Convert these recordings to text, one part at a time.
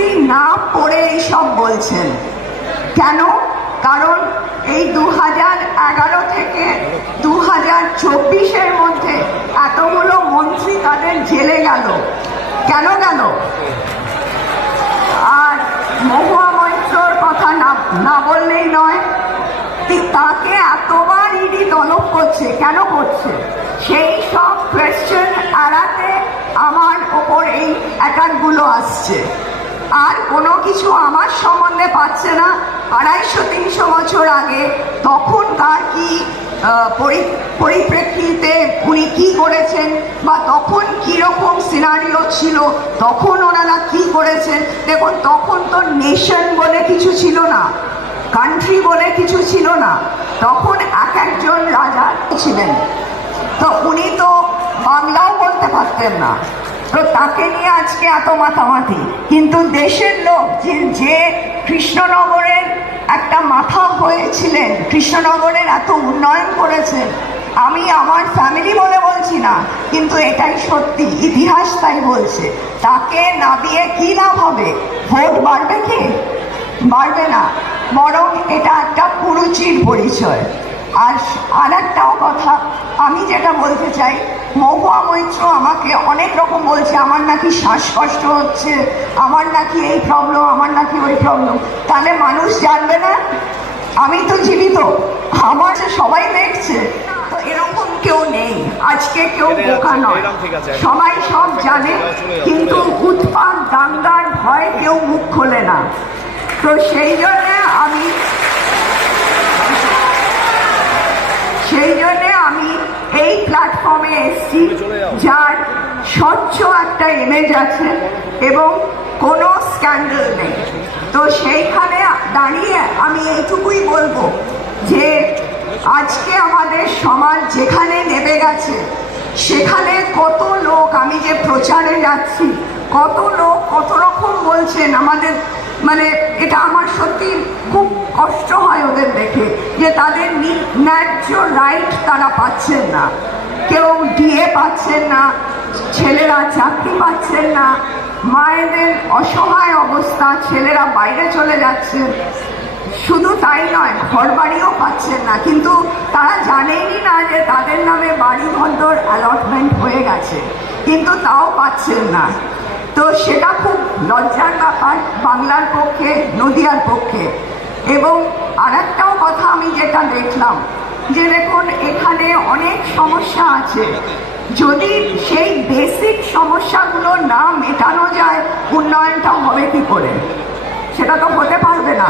History না পড়ে এইসব বলছেন, কেন? কারণ এই দু হাজার এগারো থেকে দু হাজার চব্বিশের মধ্যে এতগুলো মন্ত্রী তাদের জেলে গেল। কেন গেল? আর মহুয়া মৈত্রর কথা না না বললেই নয় তাকে এতবার ইডি তলব করছে, কেন করছে? সেই সব কোয়েশ্চেন এড়াতে আমার ওপর এই অ্যাটাকগুলো আসছে। আর কোনো কিছু আমার সম্বন্ধে পাচ্ছে না। আড়াইশো, তিনশো বছর আগে তখন তার কি পরি- পরিপ্রেক্ষিতে উনি কি করেছেন বা তখন কীরকম সিনারিও ছিল, তখন ওনারা কি করেছেন? দেখুন, তখন তো নেশন বলে কিছু ছিল না কান্ট্রি বলে কিছু ছিল না। তখন এক একজন রাজা ছিলেন। তো উনি তো বাংলাও বলতে পারতেন না। তো তাকে নিয়ে আজকে এত মাথামাতি কিন্তু দেশের লোক যে যে কৃষ্ণনগরের একটা মাথা হয়েছিলেন, কৃষ্ণনগরের এত উন্নয়ন করেছেন, আমি আমার ফ্যামিলি বলে বলছি না, কিন্তু এটাই সত্যি, ইতিহাস তাই বলছে। তাকে না দিয়ে কি লাভ হবে? ভোট বাড়বে কি? বাড়বে না। বরং এটা একটা কুরুচির পরিচয়। আর আর একটাও কথা আমি যেটা বলতে চাই মহুয়া মৈত্র আমাকে অনেক রকম বলছে আমার নাকি শ্বাসকষ্ট হচ্ছে আমার নাকি এই প্রবলেম আমার নাকি ওই প্রবলেম তাহলে মানুষ জানবে না আমি তো জীবিত আমার সবাই দেখছে তো এরকম কেউ নেই আজকে কেউ বোকা নয়। সবাই সব জানে কিন্তু উৎপাদ দাঙ্গার ভয় কেউ মুখ খোলে না। তো সেই জন্যে আমি সেই জন্যে আমি এই প্ল্যাটফর্মে এসেছি, যার স্বচ্ছ একটা ইমেজ আছে এবং কোনো স্ক্যান্ডেল নেই। তো সেইখানে দাঁড়িয়ে আমি এইটুকুই বলব যে আজকে আমাদের সমাজ যেখানে নেমে গেছে, সেখানে কত লোক, আমি যে প্রচারে যাচ্ছি, কত লোক কত রকম বলছেন আমাদের মানে এটা আমার সত্যি খুব কষ্ট হয় ওদের দেখে যে তাদের ন্যায্য রাইট তারা পাচ্ছেন না। কেউ ডিএ পাচ্ছেন না, ছেলেরা চাকরি পাচ্ছেন না, মায়েদের অসহায় অবস্থা, ছেলেরা বাইরে চলে যাচ্ছে। শুধু তাই নয় ঘর বাড়িও পাচ্ছেন না। কিন্তু তারা জানেনই না যে তাদের নামে বাড়ি ঘর অ্যালটমেন্ট হয়ে গেছে। কিন্তু তাও পাচ্ছেন না। তো সেটা খুব লজ্জার ব্যাপার বাংলার পক্ষে, নদিয়ার পক্ষে। এবং আর কথা আমি যেটা দেখলাম যে দেখুন, এখানে অনেক সমস্যা আছে। যদি সেই বেসিক সমস্যাগুলো না মেটানো যায়, উন্নয়নটা হবে কি করে? সেটা তো হতে পারবে না।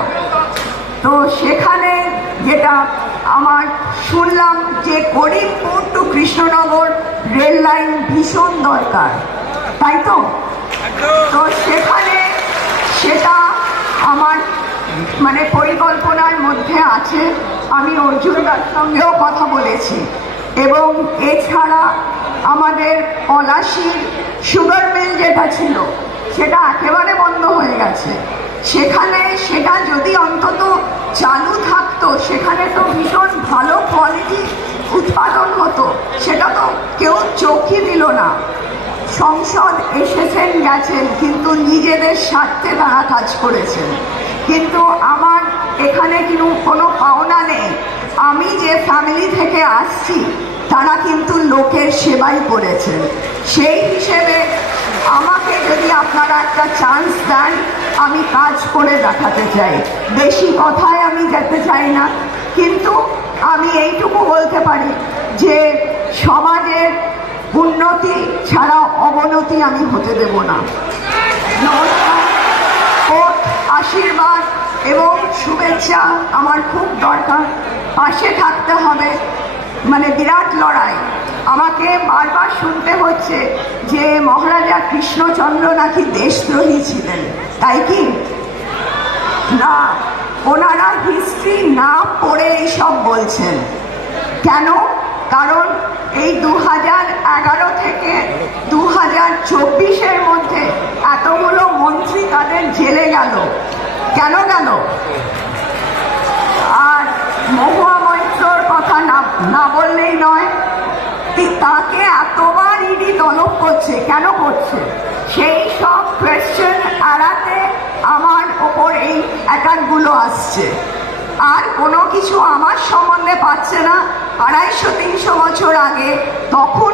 তো সেখানে যেটা আমার শুনলাম যে Karimpur to Krishnanagar rail line ভীষণ দরকার। তাই তো? তো সেখানে সেটা আমার মানে পরিকল্পনার মধ্যে আছে। আমি অর্জুনদার সঙ্গেও কথা বলেছি। এবং এছাড়া আমাদের পলাশির সুগার মিল যেটা ছিল, সেটা একেবারে বন্ধ হয়ে গেছে। সেখানে সেটা যদি অন্তত চালু থাকতো, সেখানে তো ভীষণ ভালো কোয়ালিটি উৎপাদন হতো, সেটা তো কেউ চোখই দিল না। সংসদ এসেছেন, গেছেন, কিন্তু নিজেদের স্বার্থে তারা কাজ করেছেন। কিন্তু আমার এখানে কিন্তু কোনো আমি যে থেকে আসছি, তারা কিন্তু লোকের সেবাই করেছেন। সেই হিসেবে আমাকে যদি আপনারা একটা চান্স দেন, আমি কাজ করে দেখাতে চাই। বেশি কথায় আমি যেতে চাই না, কিন্তু আমি এইটুকু বলতে পারি যে সমাজের উন্নতি ছাড়া অবনতি আমি হতে দেব না। নমস্কার আশীর্বাদ। এবং শুভেচ্ছা আমার খুব দরকার। পাশে থাকতে হবে। মানে বিরাট লড়াই। আমাকে বারবার শুনতে হচ্ছে যে মহারাজা কৃষ্ণচন্দ্র নাকি দেশদ্রোহী ছিলেন। তাই কি? না, ওনারা হিস্ট্রি না পড়ে এইসব বলছেন। কেন? কারণ এই দু হাজার করছে? কেন করছে? সেই সব কোয়েশ্চেন এড়াতে আমার ওপর এই অ্যাটাকগুলো আসছে। আর কোনো কিছু আমার সম্বন্ধে পাচ্ছে না। আড়াইশো, তিনশো বছর আগে তখন